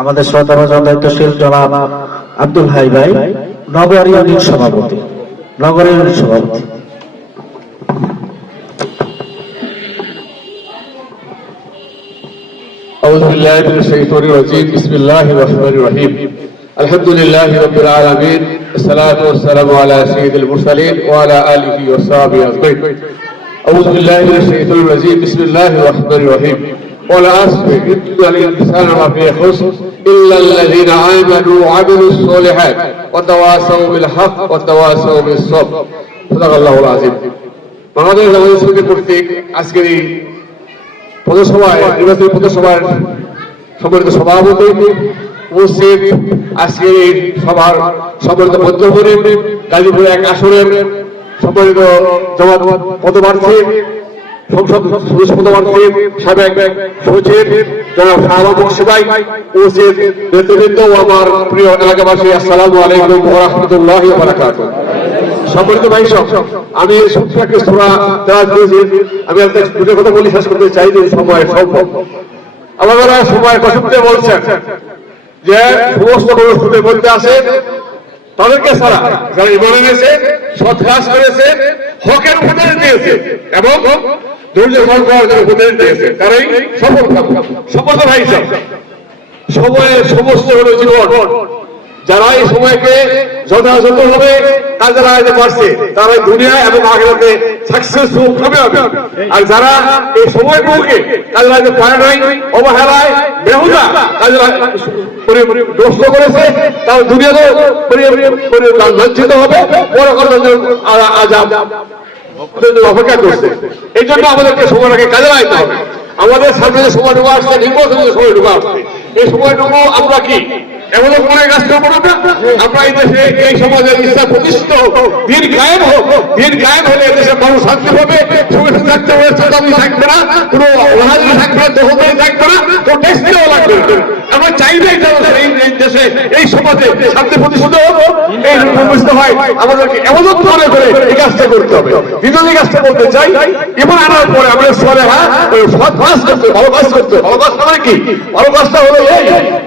আমাদের শ্রদ্ধাভাজন দায়িত্বশীল জনাব আব্দুল হাই ভাই নগর ইউনিট সভাপতি নগর ইউনিট সভাপতি أعوذ بالله من الشيطان الرجيم بسم الله الرحمن الرحيم الحمد لله رب العالمين الصلاة والسلام على سيد المرسلين وعلى آله وصحبه أجمعين أعوذ بالله من الشيطان الرجيم بسم الله الرحمن الرحيم والعصر إن الإنسان لفي خسر إلا الذين آمنوا وعملوا الصالحات وتواصوا بالحق وتواصوا بالصبر صدق الله العظيم বাংলাদেশ জামায়াত ইসলামী কর্তৃক আজকের এই পৌরসভায় নির্বাচনী পৌরসভার সম্মানিত সভাপতি উপস্থিত আজকে এই সভার সম্মানিত মধ্যমণি গাজীপুর এক আসনের সম্মানিত জবাব পদপ্রার্থী সংসদ সদস্য পদপ্রার্থী সাবেক সচিব জনাব শাহবাব সিবাই উপস্থিত। নেতৃবৃন্দ ও আমার প্রিয় এলাকাবাসী, আসসালামু আলাইকুম রাহমাতুল্লাহি সম্মানিত ভাই সব, আমি সবটাকে সোনা দেওয়া দিয়েছি আমি একটা দুটো কথা বলি, শেষ করতে চাই যে সময় সম্ভব আমাদের সময় কসুতে বলছেন যে সমস্ত মানুষদের মধ্যে আছে, তাদেরকে ছাড়া যারা ইমান এনেছে সৎ কাজ করেছে হকের উপদেশ দিয়েছে এবং ধৈর্য সফল ভাই সমস্ত হলো জীবন। যারা এই সময়কে যথাযথভাবে কাজে লাগাতে পারছে তারা দুনিয়া এবং আগে সাকসেসফুল হবে আর যারা এই সময়গুলোকে কাজে লাগাতে পারে নাই, অবহেলায়, বেহুদা কাজে করেছে, তারা লাঞ্ছিত হবে। বড় কথা আজাব। অপেক্ষা করছে। এই জন্য আমাদেরকে সময়টাকে কাজে লাগাতে হবে। আমাদের সামনে যে সময়টুকু আসছে নির্বাচনের যে সময়টুকু আসছে। এই সময়টুকু আমরা কি? এমন মনে কাজ করব না আমরা এই দেশে, এই সমাজে ইসলাম প্রতিষ্ঠিত হোক, দিন কায়েম হোক, দিন কায়েম হলে এদেশের মানুষ শান্তি সুবিধা থাকতে হবে চাঁদামি থাকবে না, কোনো থাকবে না দখলদারি থাকবে না, কোনো টেস্টিও লাগবে আমরা চাই না এটা এই দেশে হয়। মনে ভালো ভালো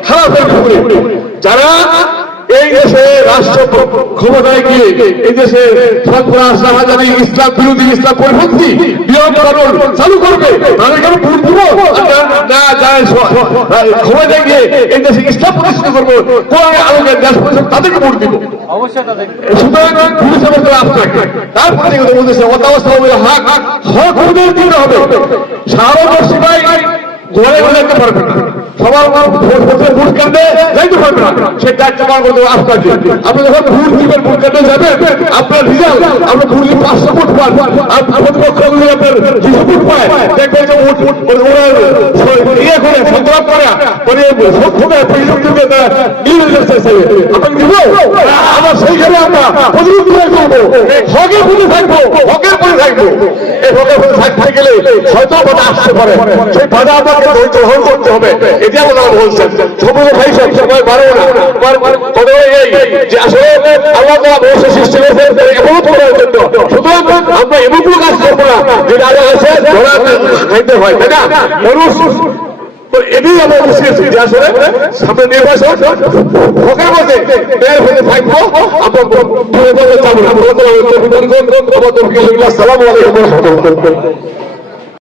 ভালো যারা এই দেশে রাষ্ট্র ক্ষমতায় গিয়ে এই দেশে ইসলাম, বিরোধী, ইসলাম পরিপন্থী চালু করবে, তাদের কেন ভোট আমরা ক্ষমতায় গিয়ে এই দেশে ইসলাম প্রতিষ্ঠিত করব? কোরআন আলোকে দেশ পরিষদ তাদেরকে ভোট দিব। সুতরাং পুলিশের মধ্যে আপনাকে তারপরে বলতেছে অতাবস্থা হবে হাক। হক ওদের দিতে হবে। সারা বর্ষিকায় ঘরে ঘরে যেতে পারবে না। সবার ভোটের ভোট কেন্দ্রে যাইতে পারবে না। সে দায়িত্ব পালন করতে হবে আপনি যখন ভোট দিবেন ভোট কেন্দ্রে যাবেন আপনার রিজাল্ট ভোট দিয়ে পাঁচশো ভোট পান আর প্রতিপক্ষ যদি আপনার দুশো ভোট পায় দেখবেন যে ভোট ভোট ওরা করে মানে সক্ষমে প্রয়োজন দিবে নির্বাচন চাইছে আপনাকে দিব আমরা সেইখানে আমরা করে করব হকের প্রতি থাকব হকের প্রতি থাকব এই হকের প্রতি থাকতে গেলে হয়তো বাধা আসতে পারে সেই বাধা ধৈর্য ধারণ করতে হবে এটা ওনারা বলছেন সমুদ্র ভাই সব সময় পারব না যে আসলে আল্লাহ তারা বয়সের সৃষ্টি করেছেন এমন করার জন্য সুতরাং আমরা এমন কোনো কাজ করব না যেটা আগে আছে ধরা খাইতে হয় তাই না মানুষ তো এটাই আমরা বুঝিয়েছি যে আসলে সামনে নির্বাচন হকের মধ্যে বের হতে থাকব বলে যাব না সালাম আলাইকুম